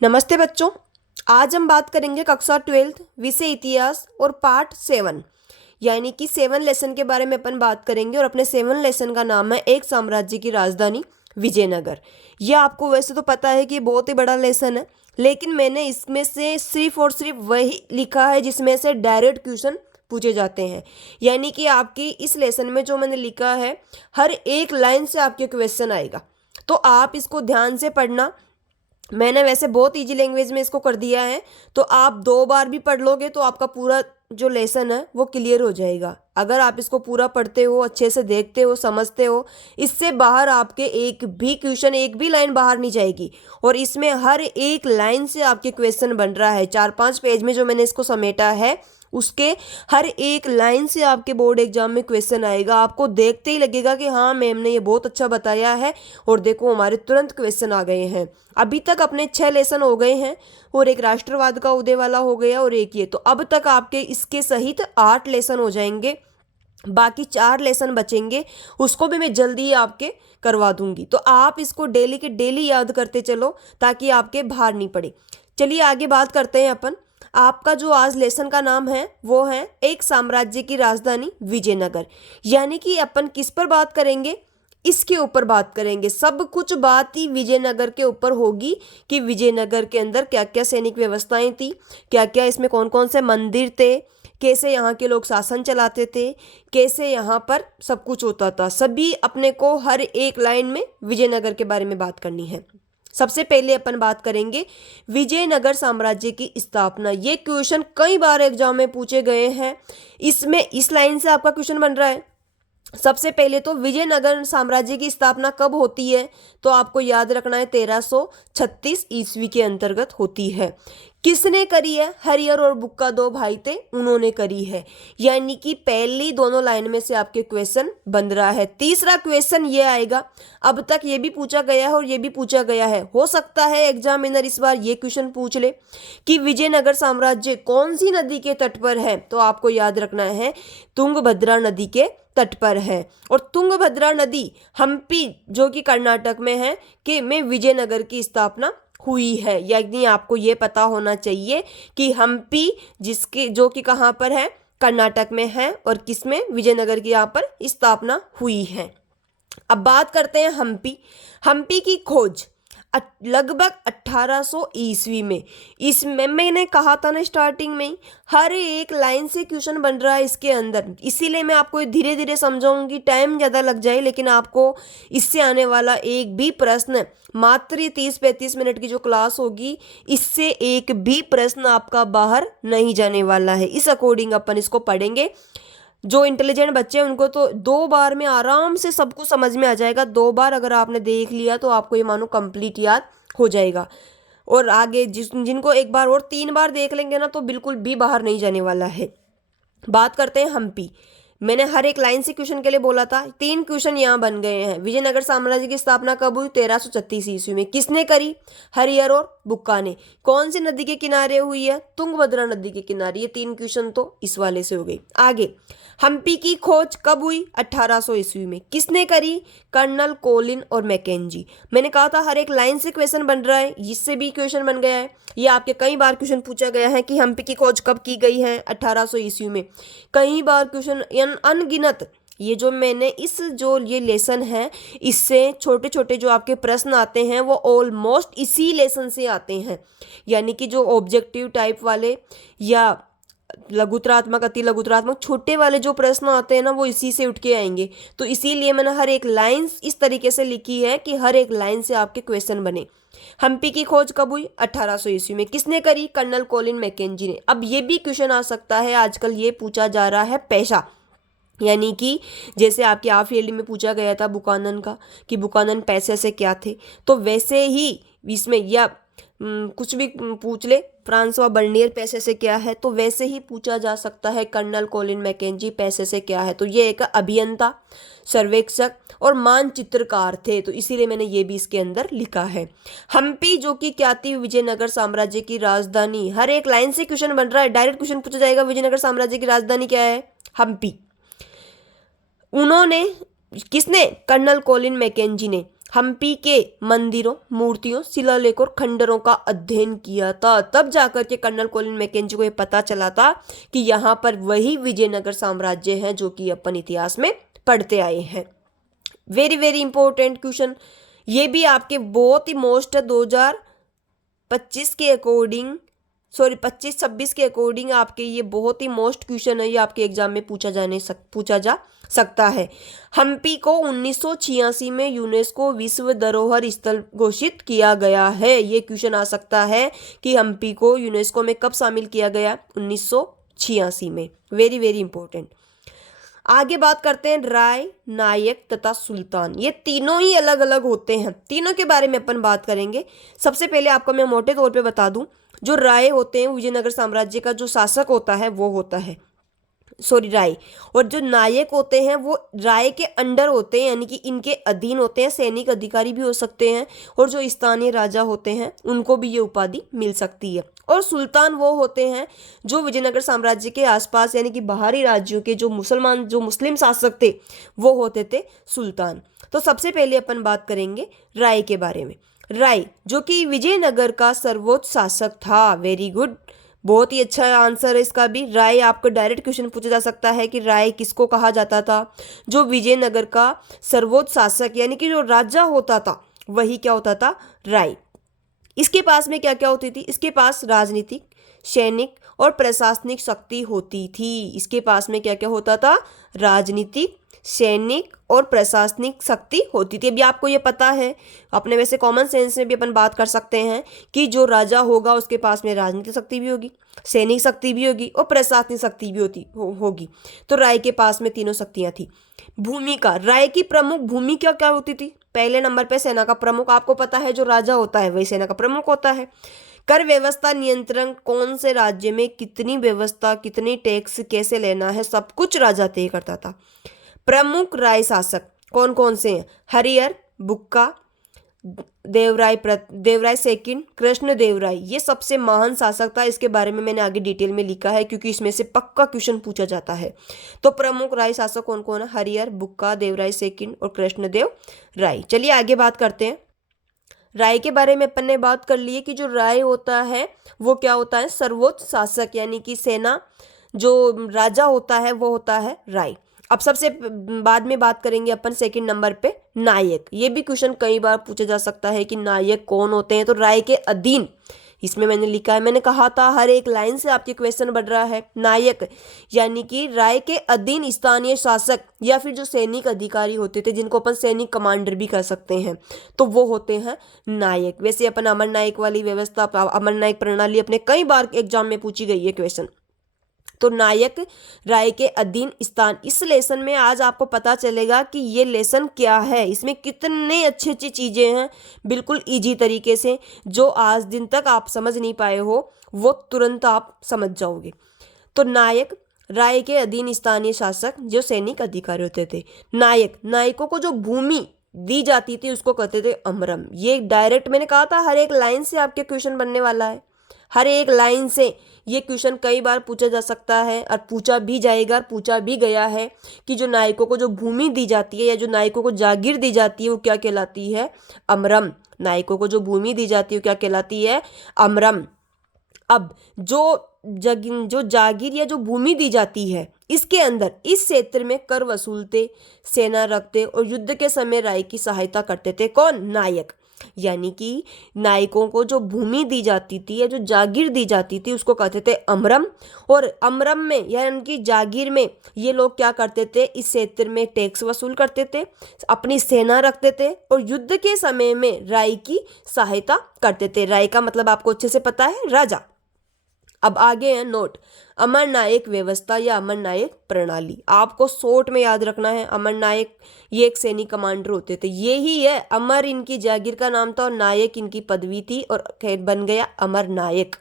नमस्ते बच्चों। आज हम बात करेंगे कक्षा 12 विषय इतिहास और पार्ट 7 यानी कि 7 लेसन के बारे में अपन बात करेंगे। और अपने 7 लेसन का नाम है एक साम्राज्य की राजधानी विजयनगर। यह आपको वैसे तो पता है कि ये बहुत ही बड़ा लेसन है, लेकिन मैंने इसमें से सिर्फ और सिर्फ वही लिखा है जिसमें से डायरेक्ट क्वेश्चन पूछे जाते हैं। यानी कि आपकी इस लेसन में जो मैंने लिखा है हर एक लाइन से आपके क्वेश्चन आएगा, तो आप इसको ध्यान से पढ़ना। मैंने वैसे बहुत इजी लैंग्वेज में इसको कर दिया है, तो आप 2 बार भी पढ़ लोगे तो आपका पूरा जो लेसन है वो क्लियर हो जाएगा। अगर आप इसको पूरा पढ़ते हो, अच्छे से देखते हो, समझते हो, इससे बाहर आपके एक भी क्वेश्चन, एक भी लाइन बाहर नहीं जाएगी। और इसमें हर एक लाइन से आपके क्वेश्चन बन रहा है। 4-5 पेज में जो मैंने इसको समेटा है उसके हर एक लाइन से आपके बोर्ड एग्जाम में क्वेश्चन आएगा। आपको देखते ही लगेगा कि हाँ मैम ने ये बहुत अच्छा बताया है, और देखो हमारे तुरंत क्वेश्चन आ गए हैं। अभी तक अपने 6 लेसन हो गए हैं, और एक राष्ट्रवाद का उदय वाला हो गया, और एक ये, तो अब तक आपके इसके सहित 8 लेसन हो जाएंगे। बाकी 4 लेसन बचेंगे, उसको भी मैं जल्दी ही आपके करवा दूंगी। तो आप इसको डेली के डेली याद करते चलो ताकि आपके भार नहीं पड़े। चलिए आगे बात करते हैं अपन। आपका जो आज लेसन का नाम है वो है एक साम्राज्य की राजधानी विजयनगर। यानी कि अपन किस पर बात करेंगे, इसके ऊपर बात करेंगे। सब कुछ बात ही विजयनगर के ऊपर होगी कि विजयनगर के अंदर क्या क्या सैनिक व्यवस्थाएं थी, क्या क्या इसमें कौन कौन से मंदिर थे, कैसे यहाँ के लोग शासन चलाते थे, कैसे यहाँ पर सब कुछ होता था। सभी अपने को हर एक लाइन में विजयनगर के बारे में बात करनी है। सबसे पहले अपन बात करेंगे विजयनगर साम्राज्य की स्थापना। ये क्वेश्चन कई बार एग्जाम में पूछे गए हैं। इसमें इस लाइन से आपका क्वेश्चन बन रहा है। सबसे पहले तो विजयनगर साम्राज्य की स्थापना कब होती है, तो आपको याद रखना है 1336 ईस्वी के अंतर्गत होती है। किसने करी है? हरिहर और बुक्का 2 भाई थे, उन्होंने करी है। यानी कि पहली दोनों लाइन में से आपके क्वेश्चन बन रहा है। तीसरा क्वेश्चन ये आएगा, अब तक ये भी पूछा गया है और ये भी पूछा गया है, हो सकता है एग्जामिनर इस बार ये क्वेश्चन पूछ ले कि विजयनगर साम्राज्य कौन सी नदी के तट पर है, तो आपको याद रखना है तुंगभद्रा नदी के तट पर है। और तुंगभद्रा नदी हम्पी जो कि कर्नाटक में है कि में विजयनगर की स्थापना हुई है। यानी आपको ये पता होना चाहिए कि हम्पी जिसके जो कि कहाँ पर है, कर्नाटक में है, और किसमें, विजयनगर की यहाँ पर स्थापना हुई है। अब बात करते हैं हम्पी। हम्पी की खोज लगभग 1800 ईस्वी में। इसमें मैंने कहा था ना स्टार्टिंग में ही, हर एक लाइन से क्वेश्चन बन रहा है इसके अंदर। इसीलिए मैं आपको धीरे धीरे समझाऊंगी, टाइम ज़्यादा लग जाए, लेकिन आपको इससे आने वाला एक भी प्रश्न, मात्र 30-35 मिनट की जो क्लास होगी, इससे एक भी प्रश्न आपका बाहर नहीं जाने वाला है। इस अकॉर्डिंग अपन इसको पढ़ेंगे। जो इंटेलिजेंट बच्चे हैं उनको तो 2 बार में आराम से सब कुछ समझ में आ जाएगा। 2 बार अगर आपने देख लिया तो आपको ये मानो कंप्लीट याद हो जाएगा। और आगे जिनको एक बार और 3 बार देख लेंगे ना, तो बिल्कुल भी बाहर नहीं जाने वाला है। बात करते हैं हम्पी। मैंने हर एक लाइन से क्वेश्चन के लिए बोला था, 3 क्वेश्चन यहाँ बन गए हैं। विजयनगर साम्राज्य की स्थापना कब हुई? 1336 ईस्वी में। किसने करी? हरिहर और बुक्का ने। कौन सी नदी के किनारे हुई है? तुंगभद्रा नदी के किनारे। ये 3 क्वेश्चन तो इस वाले से हो गई। आगे, हम्पी की खोज कब हुई? 1800 ईस्वी में। किसने करी? कर्नल कोलिन और मैकेंजी। मैंने कहा था हर एक लाइन से क्वेश्चन बन रहा है, इससे भी क्वेश्चन बन गया है। ये आपके कई बार क्वेश्चन पूछा गया है कि हम्पी की खोज कब की गई है? 1800 ईस्वी में। कई बार क्वेश्चन अनगिनत, ये जो मैंने इस जो ये लेसन है, इससे छोटे छोटे जो आपके प्रश्न आते हैं वो ऑलमोस्ट इसी लेसन से आते हैं। यानी कि जो ऑब्जेक्टिव टाइप वाले या लघुतरात्मक, अति लघुतरात्मक, छोटे वाले जो प्रश्न आते हैं ना, वो इसी से उठ के आएंगे। तो इसीलिए मैंने हर एक लाइन इस तरीके से लिखी है कि हर एक लाइन से आपके क्वेश्चन बने। हम्पी की खोज कब हुई? 1800 ईस्वी में। किसने करी? कर्नल कोलिन मैकेंजी ने। अब ये भी क्वेश्चन आ सकता है, आजकल ये पूछा जा रहा है पैसा। यानी कि जैसे आपके हाफ ईयरली में पूछा गया था बुकानन का कि बुकानन पैसे से क्या थे, तो वैसे ही इसमें या कुछ भी पूछ ले, फ्रांसवा बर्नियर पैसे से क्या है, तो वैसे ही पूछा जा सकता है कर्नल कोलिन मैकेंजी पैसे से क्या है। तो ये एक अभियंता, सर्वेक्षक और मानचित्रकार थे, तो इसीलिए मैंने ये भी इसके अंदर लिखा है। हम्पी जो कि क्या थी? विजयनगर साम्राज्य की राजधानी। हर एक लाइन से क्वेश्चन बन रहा है, डायरेक्ट क्वेश्चन पूछा जाएगा विजयनगर साम्राज्य की राजधानी क्या है? हम्पी। उन्होंने, किसने? कर्नल कोलिन मैकेंजी ने। हम्पी के मंदिरों, मूर्तियों, शिलालेख और खंडरों का अध्ययन किया था। तब जाकर के कर्नल कोलिन मैकेंजी को ये पता चला था कि यहाँ पर वही विजयनगर साम्राज्य है जो कि अपन इतिहास में पढ़ते आए हैं। वेरी वेरी इंपॉर्टेंट क्वेश्चन, ये भी आपके बहुत ही मोस्ट 2025 के अकॉर्डिंग, सॉरी 25-26 के अकॉर्डिंग आपके ये बहुत ही मोस्ट क्वेश्चन है, ये आपके एग्जाम में पूछा जा सकता है। हम्पी को 1986 में यूनेस्को विश्व धरोहर स्थल घोषित किया गया है। ये क्वेश्चन आ सकता है कि हम्पी को यूनेस्को में कब शामिल किया गया? 1986 में। Very very important. आगे बात करते हैं राय, नायक तथा सुल्तान। ये तीनों ही अलग अलग होते हैं, तीनों के बारे में अपन बात करेंगे। सबसे पहले आपको मैं मोटे तौर पे बता दूं, जो राय होते हैं विजयनगर साम्राज्य का जो शासक होता है वो होता है राय, और जो नायक होते हैं वो राय के अंडर होते हैं, यानी कि इनके अधीन होते हैं। सैनिक अधिकारी भी हो सकते हैं, और जो स्थानीय राजा होते हैं उनको भी ये उपाधि मिल सकती है। और सुल्तान वो होते हैं जो विजयनगर साम्राज्य के आसपास, यानी कि बाहरी राज्यों के जो मुस्लिम शासक थे वो होते थे सुल्तान। तो सबसे पहले अपन बात करेंगे राय के बारे में। राय जो कि विजयनगर का सर्वोच्च शासक था। वेरी गुड, बहुत ही अच्छा आंसर है इसका भी। राय, आपको डायरेक्ट क्वेश्चन पूछा जा सकता है कि राय किसको कहा जाता था? जो विजयनगर का सर्वोच्च शासक यानी कि जो राजा होता था वही क्या होता था? राय। इसके पास में क्या क्या होती थी? इसके पास राजनीतिक, सैनिक और प्रशासनिक शक्ति होती थी। इसके पास में क्या क्या होता था? राजनीतिक, सैनिक और प्रशासनिक शक्ति होती थी। अभी आपको ये पता है, अपने वैसे कॉमन सेंस में भी अपन बात कर सकते हैं कि जो राजा होगा उसके पास में राजनीतिक शक्ति भी होगी, सैनिक शक्ति भी होगी और प्रशासनिक शक्ति भी होगी। तो राय के पास में तीनों शक्तियां थी। भूमिका, राय की प्रमुख भूमिका क्या होती थी? पहले नंबर पे सेना का प्रमुख, आपको पता है जो राजा होता है वही सेना का प्रमुख होता है। कर व्यवस्था नियंत्रण, कौन से राज्य में कितनी व्यवस्था, कितनी टैक्स कैसे लेना है, सब कुछ राजा तय करता था। प्रमुख राय शासक कौन कौन से हैं? हरिहर, बुक्का, देवराय सेकंड, कृष्ण देवराय, ये सबसे महान शासक था। इसके बारे में मैंने आगे डिटेल में लिखा है क्योंकि इसमें से पक्का क्वेश्चन पूछा जाता है। तो प्रमुख राय शासक कौन कौन है? हरिहर, बुक्का, देवराय सेकंड और कृष्णदेव राय। चलिए आगे बात करते हैं। राय के बारे में अपन ने बात कर ली है कि जो राय होता है वो क्या होता है? सर्वोच्च शासक, यानी कि सेना जो राजा होता है वो होता है राय। अब सबसे बाद में बात करेंगे अपन सेकंड नंबर पे नायक। ये भी क्वेश्चन कई बार पूछा जा सकता है कि नायक कौन होते हैं? तो राय के अधीन, इसमें मैंने लिखा है, मैंने कहा था हर एक लाइन से आपके क्वेश्चन बढ़ रहा है। नायक यानी कि राय के अधीन स्थानीय शासक या फिर जो सैनिक अधिकारी होते थे, जिनको अपन सैनिक कमांडर भी कह सकते हैं, तो वो होते हैं नायक। वैसे अपन अमर नायक वाली व्यवस्था, अमर नायक प्रणाली अपने कई बार एग्जाम में पूछी गई है क्वेश्चन। तो नायक राय के अधीन स्थान। इस लेसन में आज आपको पता चलेगा कि ये लेसन क्या है, इसमें कितने अच्छी अच्छी चीजें हैं, बिल्कुल इजी तरीके से, जो आज दिन तक आप समझ नहीं पाए हो वो तुरंत आप समझ जाओगे। तो नायक राय के अधीन स्थानीय शासक जो सैनिक अधिकारी होते थे। नायकों को जो भूमि दी जाती थी उसको कहते थे अमरम। ये डायरेक्ट मैंने कहा था हर एक लाइन से आपके क्वेश्चन बनने वाला है, हर एक लाइन से ये क्वेश्चन कई बार पूछा जा सकता है और पूछा भी जाएगा और पूछा भी गया है कि जो नायकों को जो भूमि दी जाती है या जो नायकों को जागीर दी जाती है वो क्या कहलाती है? अमरम। नायकों को जो भूमि दी जाती है वो क्या कहलाती है? अमरम। अब जो जागीर या जो भूमि दी जाती है, इसके अंदर इस क्षेत्र में कर वसूलते, सेना रखते और युद्ध के समय राय की सहायता करते थे। कौन? नायक। यानी कि नायकों को जो भूमि दी जाती थी या जो जागीर दी जाती थी उसको कहते थे अमरम। और अमरम में यानी कि जागीर में ये लोग क्या करते थे? इस क्षेत्र में टैक्स वसूल करते थे, अपनी सेना रखते थे और युद्ध के समय में राय की सहायता करते थे। राय का मतलब आपको अच्छे से पता है, राजा। अब आगे है नोट, अमर नायक व्यवस्था या अमर नायक प्रणाली। आपको शॉर्ट में याद रखना है, अमर नायक ये एक सैनिक कमांडर होते थे, ये ही है। अमर इनकी जागीर का नाम था और नायक इनकी पदवी थी और बन गया अमर नायक।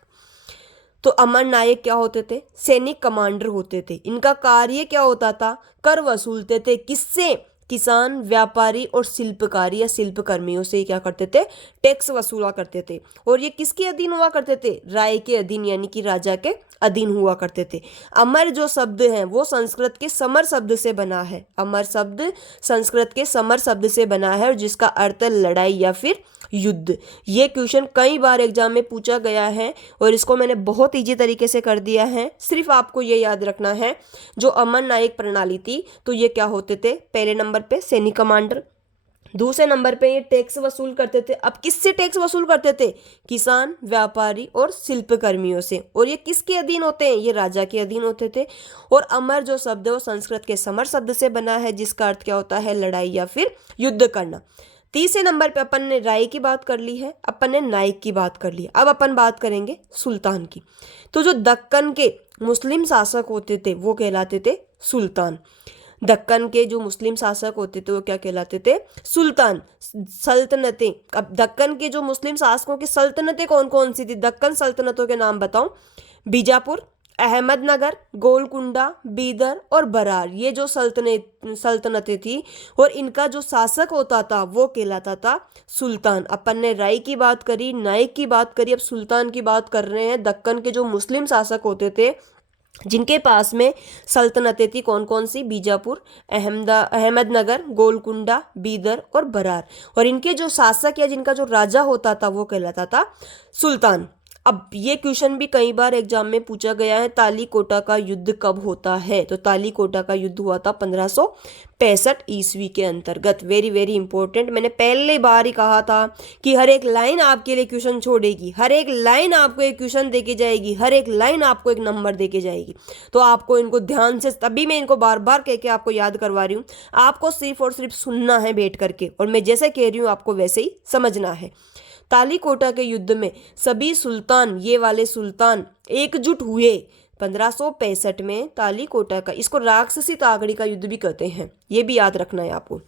तो अमर नायक क्या होते थे? सैनिक कमांडर होते थे। इनका कार्य क्या होता था? कर वसूलते थे। किससे? किसान, व्यापारी और शिल्पकारी या शिल्पकर्मियों से क्या करते थे, टैक्स वसूला करते थे। और ये किसके अधीन हुआ करते थे, राय के अधीन यानी कि राजा के अधीन हुआ करते थे। अमर जो शब्द है वो संस्कृत के समर शब्द से बना है। अमर शब्द संस्कृत के समर शब्द से बना है और जिसका अर्थ है लड़ाई या फिर युद्ध। ये क्वेश्चन कई बार एग्जाम में पूछा गया है और इसको मैंने बहुत इजी तरीके से कर दिया है। सिर्फ आपको ये याद रखना है, जो अमर नायक प्रणाली थी तो ये क्या होते थे, पहले नंबर पे सैनिक कमांडर, दूसरे नंबर पे ये टैक्स वसूल करते थे। अब किससे टैक्स वसूल करते थे, किसान, व्यापारी और शिल्पकर्मियों से। और ये किसके अधीन होते हैं, ये राजा के अधीन होते थे। और अमर जो शब्द है वो संस्कृत के समर शब्द से बना है जिसका अर्थ क्या होता है, लड़ाई या फिर युद्ध करना। तीसरे नंबर पे अपन ने राय की बात कर ली है, अपन ने नायक की बात कर ली है। अब अपन बात करेंगे सुल्तान की। तो जो दक्कन के मुस्लिम शासक होते थे वो कहलाते थे सुल्तान। दक्कन के जो मुस्लिम शासक होते थे वो क्या कहलाते थे, सुल्तान। सल्तनतें, अब दक्कन के जो मुस्लिम शासकों की सल्तनतें कौन कौन सी थी, दक्कन सल्तनतों के नाम बताऊं, बीजापुर, अहमदनगर, गोलकुंडा, बीदर और बरार। ये जो सल्तनतें थी और इनका जो शासक होता था वो कहलाता था सुल्तान। अपन ने राय की बात करी, नायक की बात करी, अब सुल्तान की बात कर रहे हैं। दक्कन के जो मुस्लिम शासक होते थे जिनके पास में सल्तनतें थी कौन कौन सी, बीजापुर, अहमदनगर, गोलकुंडा, बीदर और बरार। और इनके जो शासक या जिनका जो राजा होता था वो कहलाता था सुल्तान। अब ये क्वेश्चन भी कई बार एग्जाम में पूछा गया है, तालीकोटा का युद्ध कब होता है, तो तालीकोटा का युद्ध हुआ था 1565 ईस्वी के अंतर्गत। Very very important. मैंने पहले बार ही कहा था कि हर एक लाइन आपके लिए क्वेश्चन छोड़ेगी, हर एक लाइन आपको एक क्वेश्चन देके जाएगी, हर एक लाइन आपको एक नंबर देके जाएगी। तो आपको इनको ध्यान से, तभी मैं इनको बार बार कह के आपको याद करवा रही हूँ। आपको सिर्फ और सिर्फ सुनना है बैठ करके, और मैं जैसे कह रही हूँ आपको वैसे ही समझना है। तालीकोटा के युद्ध में सभी सुल्तान, ये वाले सुल्तान एकजुट हुए 1565 में। तालीकोटा का, इसको राक्षसी तागड़ी का युद्ध भी कहते हैं, ये भी याद रखना है आपको।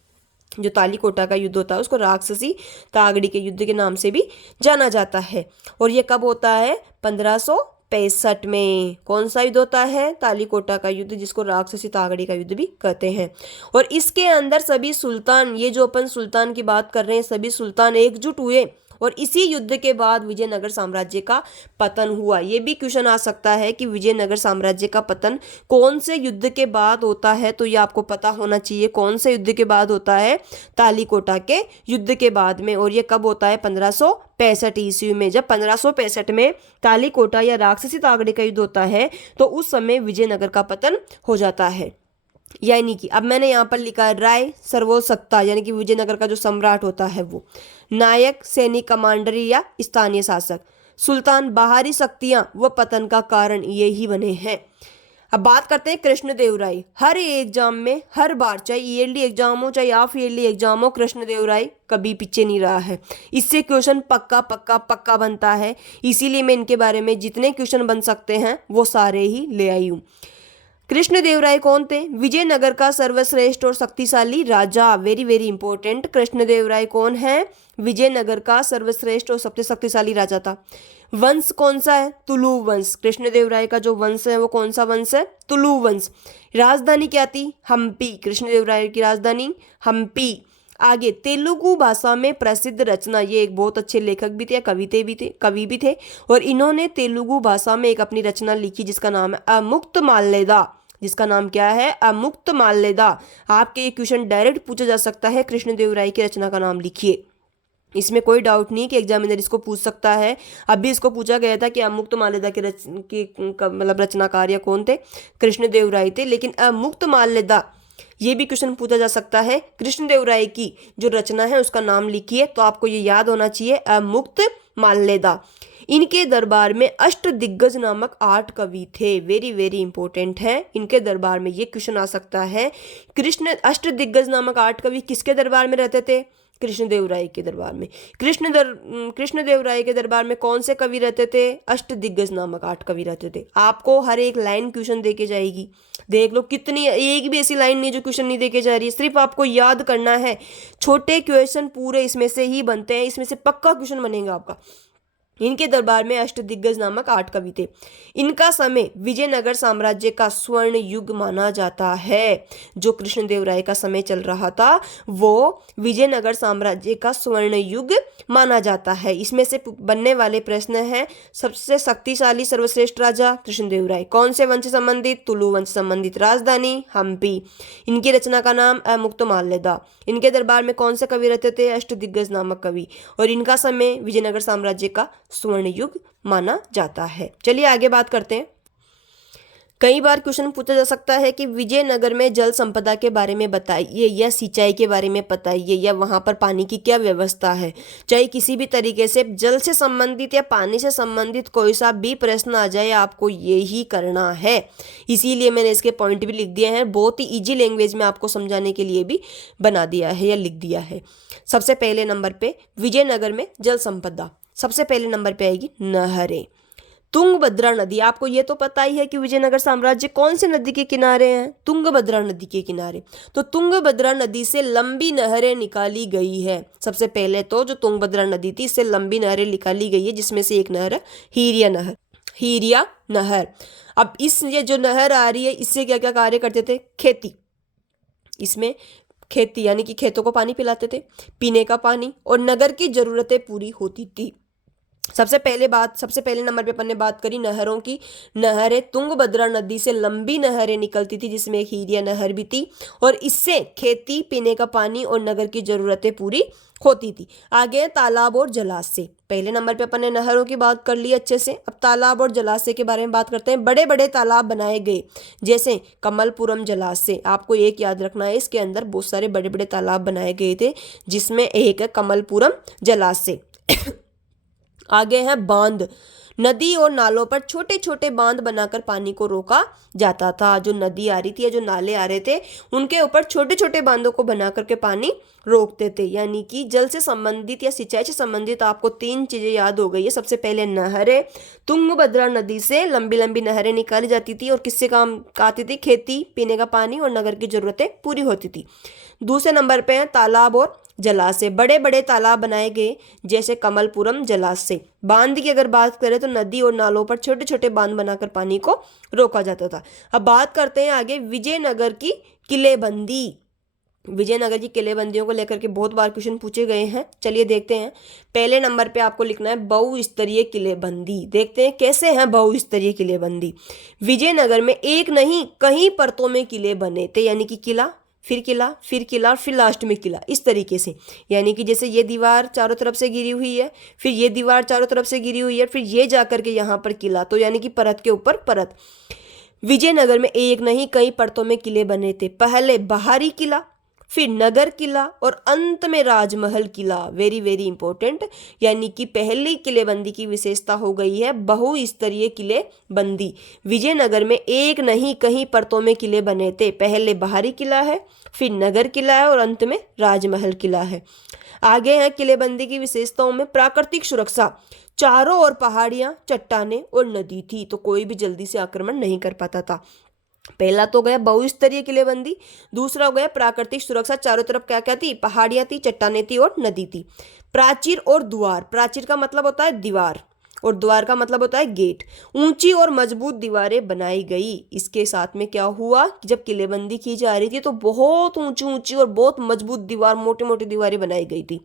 जो तालीकोटा का युद्ध होता है उसको राक्षसी तागड़ी के युद्ध के नाम से भी जाना जाता है। और ये कब होता है, 1565 में। कौन सा युद्ध होता है, तालीकोटा का युद्ध, जिसको राक्षसी तागड़ी का युद्ध भी कहते हैं। और इसके अंदर सभी सुल्तान, ये जो अपन सुल्तान की बात कर रहे हैं, सभी सुल्तान एकजुट हुए और इसी युद्ध के बाद विजयनगर साम्राज्य का पतन हुआ। ये भी क्वेश्चन आ सकता है कि विजयनगर साम्राज्य का पतन कौन से युद्ध के बाद होता है, तो ये आपको पता होना चाहिए कौन से युद्ध के बाद होता है, तालीकोटा के युद्ध के बाद में। और ये कब होता है, 1565 ईस्वी में। जब 1565 में तालीकोटा या राक्षसी तागड़े का युद्ध होता है तो उस समय विजयनगर का पतन हो जाता है। यानी कि अब मैंने यहाँ पर लिखा है राय सर्वोच्च सत्ता, यानी कि विजयनगर का जो सम्राट होता है वो, नायक सैनिक कमांडर या स्थानीय शासक, सुल्तान बाहरी शक्तियां व पतन का कारण ये ही बने हैं। अब बात करते हैं कृष्णदेवराय। हर एग्जाम में हर बार, चाहे ईयरली एग्जाम हो चाहे हाफ ईयरली एग्जाम हो, कृष्णदेवराय कभी पीछे नहीं रहा है। इससे क्वेश्चन पक्का पक्का पक्का बनता है, इसीलिए मैं इनके बारे में जितने क्वेश्चन बन सकते हैं वो सारे ही ले आई हूँ। कृष्णदेवराय कौन थे, विजयनगर का सर्वश्रेष्ठ और शक्तिशाली राजा। Very very important. कृष्णदेवराय कौन है, विजयनगर का सर्वश्रेष्ठ और सबसे शक्तिशाली राजा था। वंश कौन सा है, तुलु वंश। कृष्णदेवराय का जो वंश है वो कौन सा वंश है, तुलु वंश। राजधानी क्या थी, हम्पी। कृष्णदेवराय की राजधानी हम्पी। आगे, तेलुगु भाषा में प्रसिद्ध रचना, ये एक बहुत अच्छे लेखक भी थे, कवि भी थे और इन्होंने तेलुगु भाषा में एक अपनी रचना लिखी जिसका नाम है अमुक्तमाल्यदा। जिसका नाम क्या है, अमुक्तमाल्यदा। आपके ये क्वेश्चन डायरेक्ट पूछा जा सकता है, कृष्णदेवराय की रचना का नाम लिखिए। इसमें कोई डाउट नहीं कि एग्जामिनर इसको पूछ सकता है। अभी इसको पूछा गया था कि अमुक्तमाल्यदा की मतलब रचनाकार कौन थे, कृष्णदेवराय थे। लेकिन अमुक्तमाल्यदा ये भी क्वेश्चन पूछा जा सकता है, कृष्णदेवराय की जो रचना है उसका नाम लिखिए। तो आपको ये याद होना चाहिए, अमुक्तमाल्यदा। इनके दरबार में अष्टदिग्गज नामक 8 कवि थे। वेरी वेरी इंपॉर्टेंट है, इनके दरबार में ये क्वेश्चन आ सकता है। अष्टदिग्गज नामक 8 कवि किसके दरबार में रहते थे, कृष्णदेवराय के दरबार में। कृष्णदेवराय के दरबार में कौन से कवि रहते थे, अष्टदिग्गज नामक 8 कवि रहते थे। आपको हर एक लाइन क्वेश्चन देके जाएगी, देख लो कितनी, एक भी ऐसी लाइन नहीं जो क्वेश्चन नहीं देके जा रही है। सिर्फ आपको याद करना है, छोटे क्वेश्चन पूरे इसमें से ही बनते हैं, इसमें से पक्का क्वेश्चन बनेगा आपका। इनके दरबार में अष्टदिग्गज नामक 8 कवि थे। इनका समय विजयनगर साम्राज्य का स्वर्ण युग माना जाता है। जो कृष्णदेवराय का समय चल रहा था वो विजयनगर साम्राज्य का स्वर्ण युग माना जाता है। इसमें से बनने वाले प्रश्न हैं, सबसे शक्तिशाली सर्वश्रेष्ठ राजा कृष्णदेवराय, कौन से वंश से संबंधित, तुलु वंश संबंधित, राजधानी हम्पी, इनकी रचना का नाम अमुक्तमाल्यदा, इनके दरबार में कौन से कवि रहते थे, अष्टदिग्गज नामक कवि, और इनका समय विजयनगर साम्राज्य का स्वर्ण युग माना जाता है। चलिए आगे बात करते हैं। कई बार क्वेश्चन पूछा जा सकता है कि विजयनगर में जल संपदा के बारे में बताइए या सिंचाई के बारे में बताइए या वहां पर पानी की क्या व्यवस्था है। चाहे किसी भी तरीके से जल से संबंधित या पानी से संबंधित कोई सा भी प्रश्न आ जाए आपको ये ही करना है। इसीलिए मैंने इसके पॉइंट भी लिख दिए हैं, बहुत ही ईजी लैंग्वेज में आपको समझाने के लिए भी बना दिया है या लिख दिया है। सबसे पहले नंबर पे विजयनगर में जल संपदा, सबसे पहले नंबर पे आएगी नहरें। तुंगभद्रा नदी, आपको ये तो पता ही है कि विजयनगर साम्राज्य कौन से नदी के किनारे है, तुंगभद्रा नदी के किनारे। तो तुंगभद्रा नदी से लंबी नहरें निकाली गई है। सबसे पहले तो जो तुंगभद्रा नदी थी इससे लंबी नहरें निकाली गई है, जिसमें से एक नहर है हीरिया नहर। हीरिया नहर, अब इस ये जो नहर आ रही है इससे क्या क्या कार्य करते थे, खेती, इसमें खेती यानी कि खेतों को पानी पिलाते थे, पीने का पानी और नगर की जरूरतें पूरी होती थी। सबसे पहले नंबर पे अपन ने बात करी नहरों की। नहरें, तुंगभद्रा नदी से लंबी नहरें निकलती थी जिसमें एक हीरिया नहर भी थी और इससे खेती, पीने का पानी और नगर की जरूरतें पूरी होती थी। आगे तालाब और जलाशय। पहले नंबर पे अपन ने नहरों की बात कर ली अच्छे से, अब तालाब और जलाशय के बारे में बात करते हैं। बड़े बड़े तालाब बनाए गए जैसे कमलपुरम जलाशय, आपको एक याद रखना है, इसके अंदर बहुत सारे बड़े बड़े तालाब बनाए गए थे जिसमें एक है कमलपुरम जलाशय। आगे है बांध, नदी और नालों पर छोटे छोटे बांध बनाकर पानी को रोका जाता था। जो नदी आ रही थी या जो नाले आ रहे थे उनके ऊपर छोटे छोटे बांधों को बना करके पानी रोकते थे। यानी कि जल से संबंधित या सिंचाई से संबंधित आपको 3 चीजें याद हो गई है। सबसे पहले नहरें, तुंगभद्रा नदी से लंबी लंबी नहरें निकाली जाती थी और किससे काम आती थी, खेती, पीने का पानी और नगर की जरूरतें पूरी होती थी। दूसरे नंबर पे है तालाब और जलाशय, बड़े बड़े तालाब बनाए गए जैसे कमलपुरम जलाशय। बांध की अगर बात करें तो नदी और नालों पर छोटे छोटे बांध बनाकर पानी को रोका जाता था। अब बात करते हैं आगे विजयनगर की किलेबंदी। विजयनगर की किलेबंदियों को लेकर के बहुत बार क्वेश्चन पूछे गए हैं। चलिए देखते हैं। पहले नंबर पे आपको लिखना है बहुस्तरीय किलेबंदी। देखते हैं कैसे हैं बहुस्तरीय किलेबंदी। विजयनगर में एक नहीं कई परतों में किले बने थे, यानी कि किला, फिर किला, फिर किला और फिर लास्ट में किला, इस तरीके से। यानी कि जैसे ये दीवार चारों तरफ से घिरी हुई है, फिर ये दीवार चारों तरफ से घिरी हुई है, फिर ये जाकर के यहाँ पर किला, तो यानी कि परत के ऊपर परत। विजयनगर में एक नहीं कई परतों में किले बने थे। पहले बाहरी किला, फिर नगर किला और अंत में राजमहल किला। Very very important. यानी कि पहली किलेबंदी की विशेषता हो गई है बहुस्तरीय किलेबंदी। विजयनगर में एक नहीं कहीं परतों में किले बने थे। पहले बाहरी किला है, फिर नगर किला है और अंत में राजमहल किला है। आगे है किलेबंदी की विशेषताओं में प्राकृतिक सुरक्षा। चारों ओर पहाड़ियां, चट्टानें और नदी थी, तो कोई भी जल्दी से आक्रमण नहीं कर पाता था। पहला तो गया बहुस्तरीय किलेबंदी, दूसरा हो गया प्राकृतिक सुरक्षा। चारों तरफ क्या क्या थी, पहाड़ियां थी, चट्टानें थी और नदी थी। प्राचीर और द्वार, प्राचीर का मतलब होता है दीवार और द्वार का मतलब होता है गेट। ऊंची और मजबूत दीवारें बनाई गई। इसके साथ में क्या हुआ कि जब किलेबंदी की जा रही थी तो बहुत ऊंची ऊंची और बहुत मजबूत दीवार, मोटी मोटी दीवारें बनाई गई थी।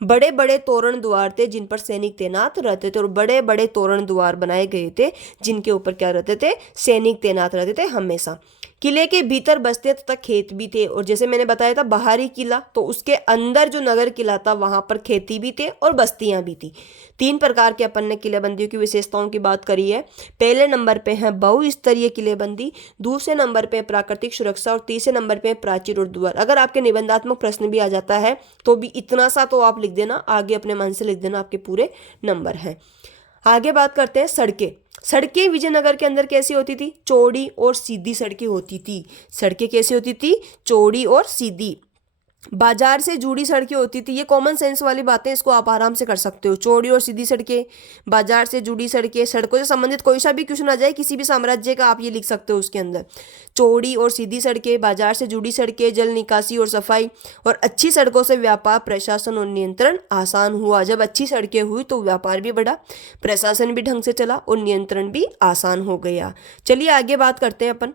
बड़े बड़े तोरण द्वार थे जिन पर सैनिक तैनात रहते थे, और बड़े बड़े तोरण द्वार बनाए गए थे जिनके ऊपर क्या रहते थे, सैनिक तैनात रहते थे हमेशा। किले के भीतर बस्तियां तथा खेत भी थे, और जैसे मैंने बताया था बाहरी किला, तो उसके अंदर जो नगर किला था वहां पर खेती भी थे और बस्तियां भी थी। 3 प्रकार के अपन ने किलेबंदियों की विशेषताओं की बात करी है। पहले नंबर पे है बहुस्तरीय किलेबंदी, दूसरे नंबर पे प्राकृतिक सुरक्षा और तीसरे नंबर पे प्राचीर और द्वार। अगर आपके निबंधात्मक प्रश्न भी आ जाता है तो भी इतना सा तो आप लिख देना, आगे अपने मन से लिख देना, आपके पूरे नंबर हैं। आगे बात करते हैं सड़कें। सड़कें विजयनगर के अंदर कैसी होती थी, चौड़ी और सीधी सड़कें होती थी। सड़कें कैसी होती थी, चौड़ी और सीधी। बाजार से जुड़ी सड़कें होती थी, ये कॉमन सेंस वाली बातें, इसको आप आराम से कर सकते हो। चौड़ी और सीधी सड़कें, बाजार से जुड़ी सड़कें, सड़कों से संबंधित कोई सा भी क्वेश्चन आ जाए किसी भी साम्राज्य का, आप ये लिख सकते हो उसके अंदर। चौड़ी और सीधी सड़कें, बाजार से जुड़ी सड़कें, जल निकासी और सफाई, और अच्छी सड़कों से व्यापार, प्रशासन और नियंत्रण आसान हुआ। जब अच्छी सड़कें हुई तो व्यापार भी बढ़ा, प्रशासन भी ढंग से चला और नियंत्रण भी आसान हो गया। चलिए आगे बात करते हैं अपन।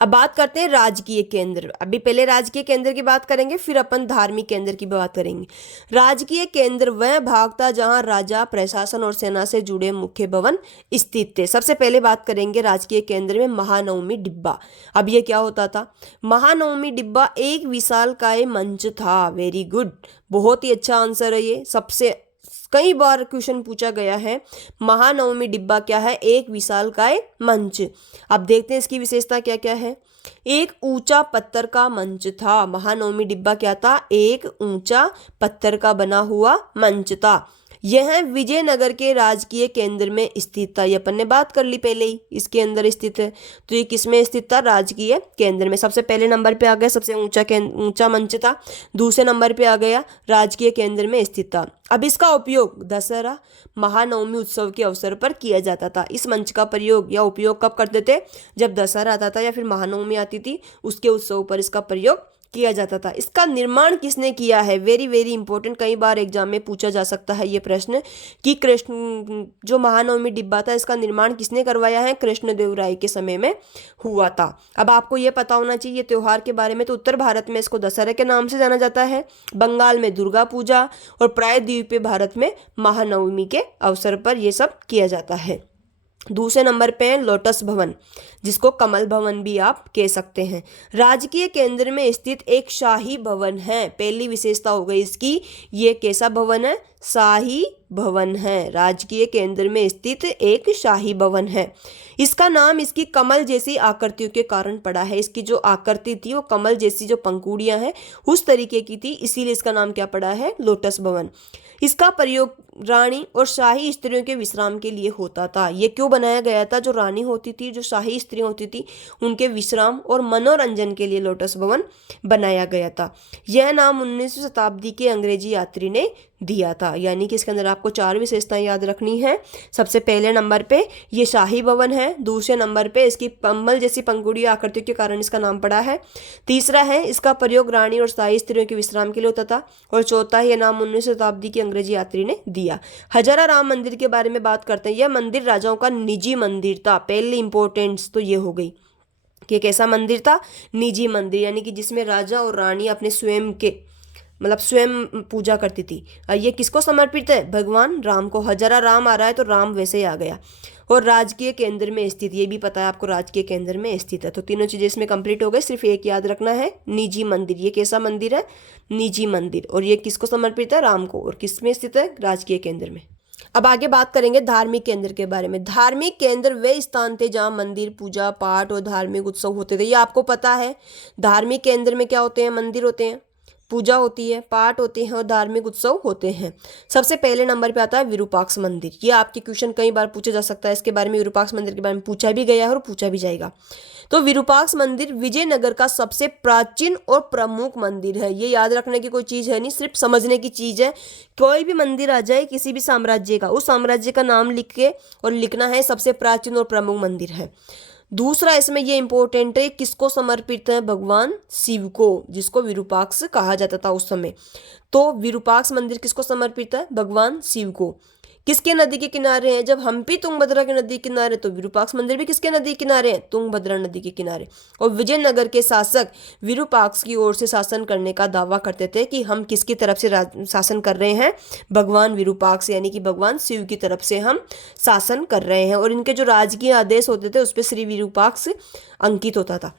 अब बात करते हैं राजकीय केंद्र। अभी पहले राजकीय केंद्र की बात करेंगे, फिर अपन धार्मिक केंद्र की बात करेंगे। राजकीय केंद्र वह भाग था जहां राजा, प्रशासन और सेना से जुड़े मुख्य भवन स्थित थे। सबसे पहले बात करेंगे राजकीय केंद्र में महानवमी डिब्बा। अब ये क्या होता था? महानवमी डिब्बा एक विशालकाय मंच था। वेरी गुड, बहुत ही अच्छा आंसर है ये, सबसे कई बार क्वेश्चन पूछा गया है। महानवमी डिब्बा क्या है? एक विशालकाय मंच। अब देखते हैं इसकी विशेषता क्या क्या है। एक ऊंचा पत्थर का मंच था। महानवमी डिब्बा क्या था? एक ऊंचा पत्थर का बना हुआ मंच था। यह विजयनगर के राजकीय केंद्र में स्थित था। ये अपन ने बात कर ली पहले ही, इसके अंदर स्थित है। तो ये किस में स्थित था? राजकीय केंद्र में। सबसे पहले नंबर पे आ गया, सबसे ऊंचा मंच था। दूसरे नंबर पे आ गया, राजकीय केंद्र में स्थित था। अब इसका उपयोग दशहरा, महानवमी उत्सव के अवसर पर किया जाता था। इस मंच का प्रयोग या उपयोग कब करते थे? जब दशहरा आता था या फिर महानवमी आती थी, उसके उत्सव पर इसका प्रयोग किया जाता था। इसका निर्माण किसने किया है? वेरी वेरी इंपॉर्टेंट, कई बार एग्जाम में पूछा जा सकता है ये प्रश्न कि कृष्ण जो महानवमी डिब्बा था, इसका निर्माण किसने करवाया है? कृष्णदेवराय के समय में हुआ था। अब आपको ये पता होना चाहिए त्योहार के बारे में। तो उत्तर भारत में इसको दशहरा के नाम से जाना जाता है, बंगाल में दुर्गा पूजा, और प्रायद्वीपीय भारत में महानवमी के अवसर पर यह सब किया जाता है। दूसरे नंबर पे है लोटस भवन, जिसको कमल भवन भी आप कह सकते हैं। राजकीय केंद्र में स्थित एक शाही भवन है। पहली विशेषता हो गई इसकी, ये कैसा भवन है? शाही भवन है। राजकीय केंद्र में स्थित एक शाही भवन है। इसका नाम इसकी कमल जैसी आकृतियों के कारण पड़ा है। इसकी जो आकृति थी वो कमल जैसी, जो पंखुड़ियां हैं उस तरीके की थी, इसीलिए इसका नाम क्या पड़ा है? लोटस भवन। इसका प्रयोग रानी और शाही स्त्रियों के विश्राम के लिए होता था। ये क्यों बनाया गया था? जो रानी होती थी, जो शाही स्त्रियां होती थी, उनके विश्राम और मनोरंजन के लिए लोटस भवन बनाया गया था। यह नाम 19वीं शताब्दी के अंग्रेजी यात्री ने दिया था। यानी कि इसके अंदर आपको 4 विशेषताएं याद रखनी है। सबसे पहले नंबर पे ये शाही भवन है। दूसरे नंबर पे इसकी कमल जैसी पंखुड़ी आकृति के कारण इसका नाम पड़ा है। तीसरा है, इसका प्रयोग रानी और शाही स्त्रियों के विश्राम के लिए होता था। और चौथा, यह नाम 19वीं शताब्दी के अंग्रेजी यात्री ने दिया। हजारा राम मंदिर के बारे में बात करते हैं। यह मंदिर राजाओं का निजी मंदिर था। पहली इंपॉर्टेंस तो ये हो गई कि कैसा मंदिर था? निजी मंदिर, यानी कि जिसमें राजा और रानी अपने स्वयं के स्वयं पूजा करती थी। ये किसको समर्पित है? भगवान राम को। हजारा राम आ रहा है तो राम वैसे ही आ गया। और राजकीय केंद्र में स्थित, ये भी पता है आपको, राजकीय केंद्र में स्थित है। तो तीनों चीजें इसमें कंप्लीट हो गई। सिर्फ एक याद रखना है, निजी मंदिर। ये कैसा मंदिर है? निजी मंदिर। और ये किसको समर्पित है? राम को। और किस में स्थित है? राजकीय केंद्र में। अब आगे बात करेंगे धार्मिक केंद्र के बारे में। धार्मिक केंद्र वे स्थान थे जहाँ मंदिर, पूजा पाठ और धार्मिक उत्सव होते थे। ये आपको पता है। धार्मिक केंद्र में क्या होते हैं? मंदिर होते हैं, पूजा होती है, पाठ होते हैं और धार्मिक उत्सव होते हैं। सबसे पहले नंबर पे आता है विरूपाक्ष मंदिर। ये आपके क्वेश्चन कई बार पूछा जा सकता है इसके बारे में। विरूपाक्ष मंदिर के बारे में पूछा भी गया है और पूछा भी जाएगा। तो विरूपाक्ष मंदिर विजयनगर का सबसे प्राचीन और प्रमुख मंदिर है। ये याद रखने की कोई चीज है नहीं, सिर्फ समझने की चीज है। कोई भी मंदिर आ जाए किसी भी साम्राज्य का, उस साम्राज्य का नाम लिख के और लिखना है सबसे प्राचीन और प्रमुख मंदिर है। दूसरा इसमें ये इंपॉर्टेंट है, किसको समर्पित है? भगवान शिव को, जिसको विरूपाक्ष कहा जाता था उस समय। तो विरूपाक्ष मंदिर किसको समर्पित है? भगवान शिव को। किसके नदी के किनारे हैं? जब हम्पी तुंगभद्रा के नदी के किनारे, तो विरूपाक्ष मंदिर भी किसके नदी के किनारे हैं? तुंगभद्रा नदी के किनारे। और विजयनगर के शासक विरूपाक्ष की ओर से शासन करने का दावा करते थे कि हम किसकी तरफ से शासन कर रहे हैं? भगवान विरूपाक्ष, यानी कि भगवान शिव की तरफ से हम शासन कर रहे हैं। और इनके जो राजकीय आदेश होते थे उस पर श्री विरूपाक्ष अंकित होता था।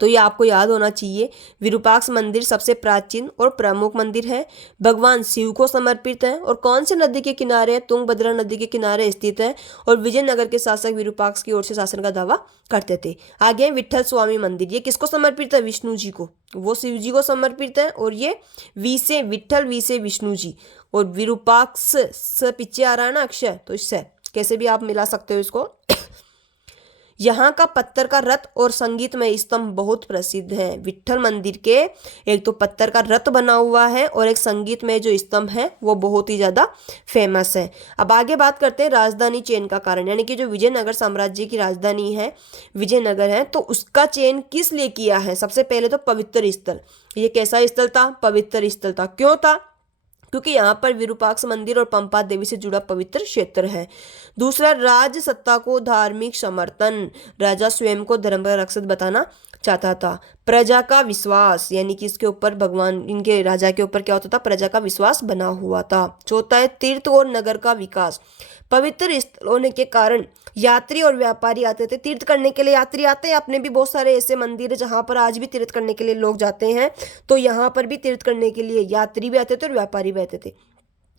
तो ये आपको याद होना चाहिए। विरूपाक्ष मंदिर सबसे प्राचीन और प्रमुख मंदिर है, भगवान शिव को समर्पित है। और कौन से नदी के किनारे है? तुंगभद्रा नदी के किनारे स्थित है। और विजयनगर के शासक विरूपाक्ष की ओर से शासन का दावा करते थे। आगे विठल स्वामी मंदिर। ये किसको समर्पित है? विष्णु जी को। वो शिव जी को समर्पित है। और ये वी से विठल, वी से विष्णु जी। और विरूपाक्ष से पीछे आ रहा है ना अक्षय, तो इससे कैसे भी आप मिला सकते हो इसको। यहाँ का पत्थर का रथ और संगीतमय स्तंभ बहुत प्रसिद्ध है। विट्ठल मंदिर के एक तो पत्थर का रथ बना हुआ है और एक संगीतमय जो स्तंभ है वो बहुत ही ज़्यादा फेमस है। अब आगे बात करते हैं राजधानी चयन का कारण, यानी कि जो विजयनगर साम्राज्य की राजधानी है विजयनगर है, तो उसका चयन किस लिए किया है। सबसे पहले तो पवित्र स्थल, ये कैसा स्थल था, पवित्र स्थल था। क्यों था, क्योंकि यहाँ पर विरूपाक्ष मंदिर और पंपा देवी से जुड़ा पवित्र क्षेत्र है। दूसरा, राज सत्ता को धार्मिक समर्थन, राजा स्वयं को धर्म का रक्षक बताना चाहता था। प्रजा का विश्वास, यानी कि इसके ऊपर भगवान, इनके राजा के ऊपर क्या होता था, प्रजा का विश्वास बना हुआ था। चौथा है तीर्थ और नगर का विकास, पवित्र स्थल होने के कारण यात्री और व्यापारी आते थे तीर्थ करने के लिए। यात्री आते हैं, अपने भी बहुत सारे ऐसे मंदिर है जहाँ पर आज भी तीर्थ करने के लिए लोग जाते हैं, तो यहाँ पर भी तीर्थ करने के लिए यात्री भी आते थे और व्यापारी भी आते थे।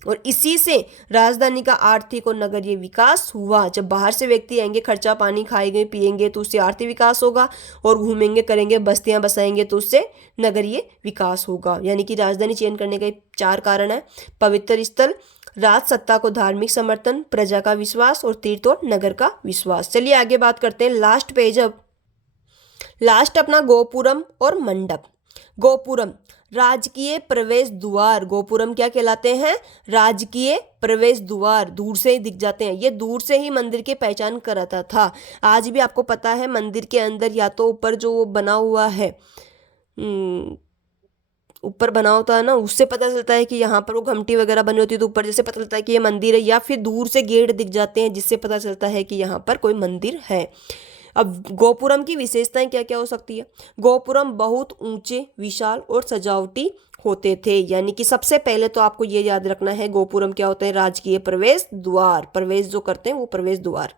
और इसी से राजधानी का आर्थिक और नगरीय विकास हुआ। जब बाहर से व्यक्ति आएंगे, खर्चा पानी खाएंगे पिएंगे, तो उससे आर्थिक विकास होगा, और घूमेंगे करेंगे, बस्तियां बसाएंगे, तो उससे नगरीय विकास होगा। यानी कि राजधानी चयन करने के 4 कारण है, पवित्र स्थल, राज सत्ता को धार्मिक समर्थन, प्रजा का विश्वास और तीर्थ और नगर का विश्वास। चलिए आगे बात करते हैं, लास्ट पेज। अब लास्ट अपना गोपुरम और मंडप। गोपुरम राजकीय प्रवेश द्वार, गोपुरम क्या कहलाते हैं, राजकीय प्रवेश द्वार, दूर से ही दिख जाते हैं। ये दूर से ही मंदिर की पहचान कराता था। आज भी आपको पता है मंदिर के अंदर या तो ऊपर जो बना हुआ है, ऊपर बना होता है ना, उससे पता चलता है कि यहाँ पर वो घंटी वगैरह बनी होती है, तो ऊपर जैसे पता चलता है कि ये मंदिर है, या फिर दूर से गेट दिख जाते हैं जिससे पता चलता है कि यहाँ पर कोई मंदिर है। अब गोपुरम की विशेषताएं क्या क्या हो सकती है। गोपुरम बहुत ऊंचे, विशाल और सजावटी होते थे। यानी कि सबसे पहले तो आपको ये याद रखना है, गोपुरम क्या होता है, राजकीय प्रवेश द्वार, प्रवेश जो करते हैं वो प्रवेश द्वार।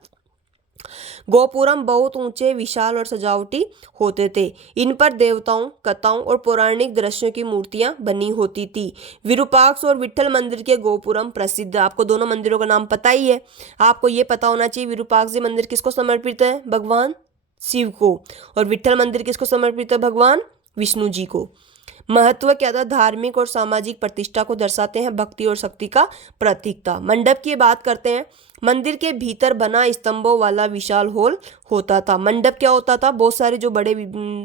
गोपुरम बहुत ऊंचे, विशाल और सजावटी होते थे। इन पर देवताओं, कथाओं और पौराणिक दृश्यों की मूर्तियां बनी होती थी। विरूपाक्ष और विट्ठल मंदिर के गोपुरम प्रसिद्ध, आपको दोनों मंदिरों का नाम पता ही है। आपको ये पता होना चाहिए विरूपाक्ष मंदिर किसको समर्पित है, भगवान शिव को, और विट्ठल मंदिर किसको समर्पित है, भगवान विष्णु जी को। महत्व क्या था, धार्मिक और सामाजिक प्रतिष्ठा को दर्शाते हैं, भक्ति और शक्ति का प्रतीक था। मंडप की बात करते हैं, मंदिर के भीतर बना स्तंभों वाला विशाल हॉल होता था। मंडप क्या होता था, बहुत सारे जो बड़े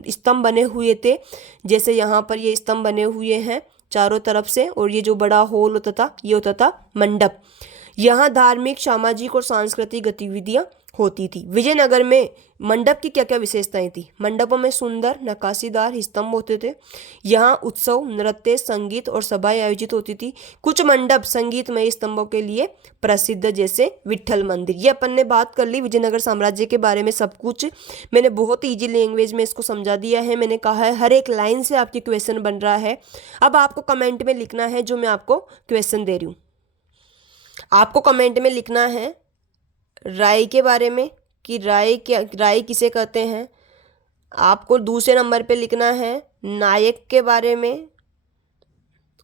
स्तंभ बने हुए थे, जैसे यहाँ पर ये स्तंभ बने हुए हैं चारों तरफ से, और ये जो बड़ा हॉल होता था ये होता था मंडप। यहाँ धार्मिक, सामाजिक और सांस्कृतिक गतिविधियां होती थी। विजयनगर में मंडप की क्या क्या विशेषताएं थी। मंडपों में सुंदर नक्काशीदार स्तंभ होते थे। यहाँ उत्सव, नृत्य, संगीत और सभाएं आयोजित होती थी। कुछ मंडप संगीतमय स्तंभों के लिए प्रसिद्ध, जैसे विट्ठल मंदिर। ये अपन ने बात कर ली विजयनगर साम्राज्य के बारे में। सब कुछ मैंने बहुत ईजी लैंग्वेज में इसको समझा दिया है। मैंने कहा है हर एक लाइन से आपकी क्वेश्चन बन रहा है। अब आपको कमेंट में लिखना है जो मैं आपको क्वेश्चन दे रही हूँ। आपको कमेंट में लिखना है राय के बारे में, कि राय किसे कहते हैं। आपको दूसरे नंबर पे लिखना है नायक के बारे में,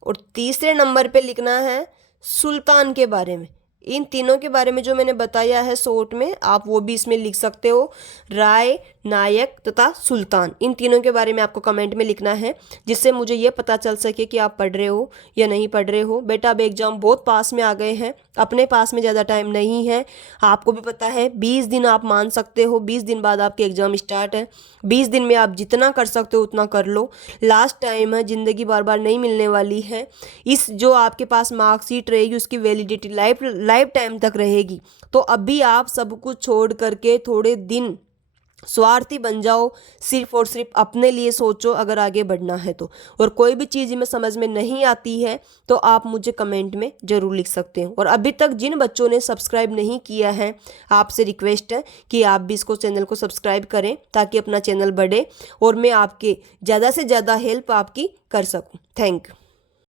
और तीसरे नंबर पे लिखना है सुल्तान के बारे में। इन तीनों के बारे में जो मैंने बताया है शॉर्ट में, आप वो भी इसमें लिख सकते हो। राय, नायक तथा सुल्तान, इन तीनों के बारे में आपको कमेंट में लिखना है, जिससे मुझे ये पता चल सके कि आप पढ़ रहे हो या नहीं पढ़ रहे हो। बेटा अब एग्जाम बहुत पास में आ गए हैं, अपने पास में ज़्यादा टाइम नहीं है। आपको भी पता है 20 दिन आप मान सकते हो, 20 दिन बाद आपके एग्जाम स्टार्ट है। 20 दिन में आप जितना कर सकते हो उतना कर लो। लास्ट टाइम है, ज़िंदगी बार बार नहीं मिलने वाली है। इस जो आपके पास मार्कशीट रहेगी उसकी वैलिडिटी लाइफ टाइम तक रहेगी। तो अभी आप सब कुछ छोड़ करके थोड़े दिन स्वार्थी बन जाओ, सिर्फ और सिर्फ अपने लिए सोचो अगर आगे बढ़ना है तो। और कोई भी चीज़ में समझ में नहीं आती है तो आप मुझे कमेंट में ज़रूर लिख सकते हो। और अभी तक जिन बच्चों ने सब्सक्राइब नहीं किया है, आपसे रिक्वेस्ट है कि आप भी इसको चैनल को सब्सक्राइब करें, ताकि अपना चैनल बढ़े और मैं आपके ज़्यादा से ज़्यादा हेल्प आपकी कर सकूँ। Thank you.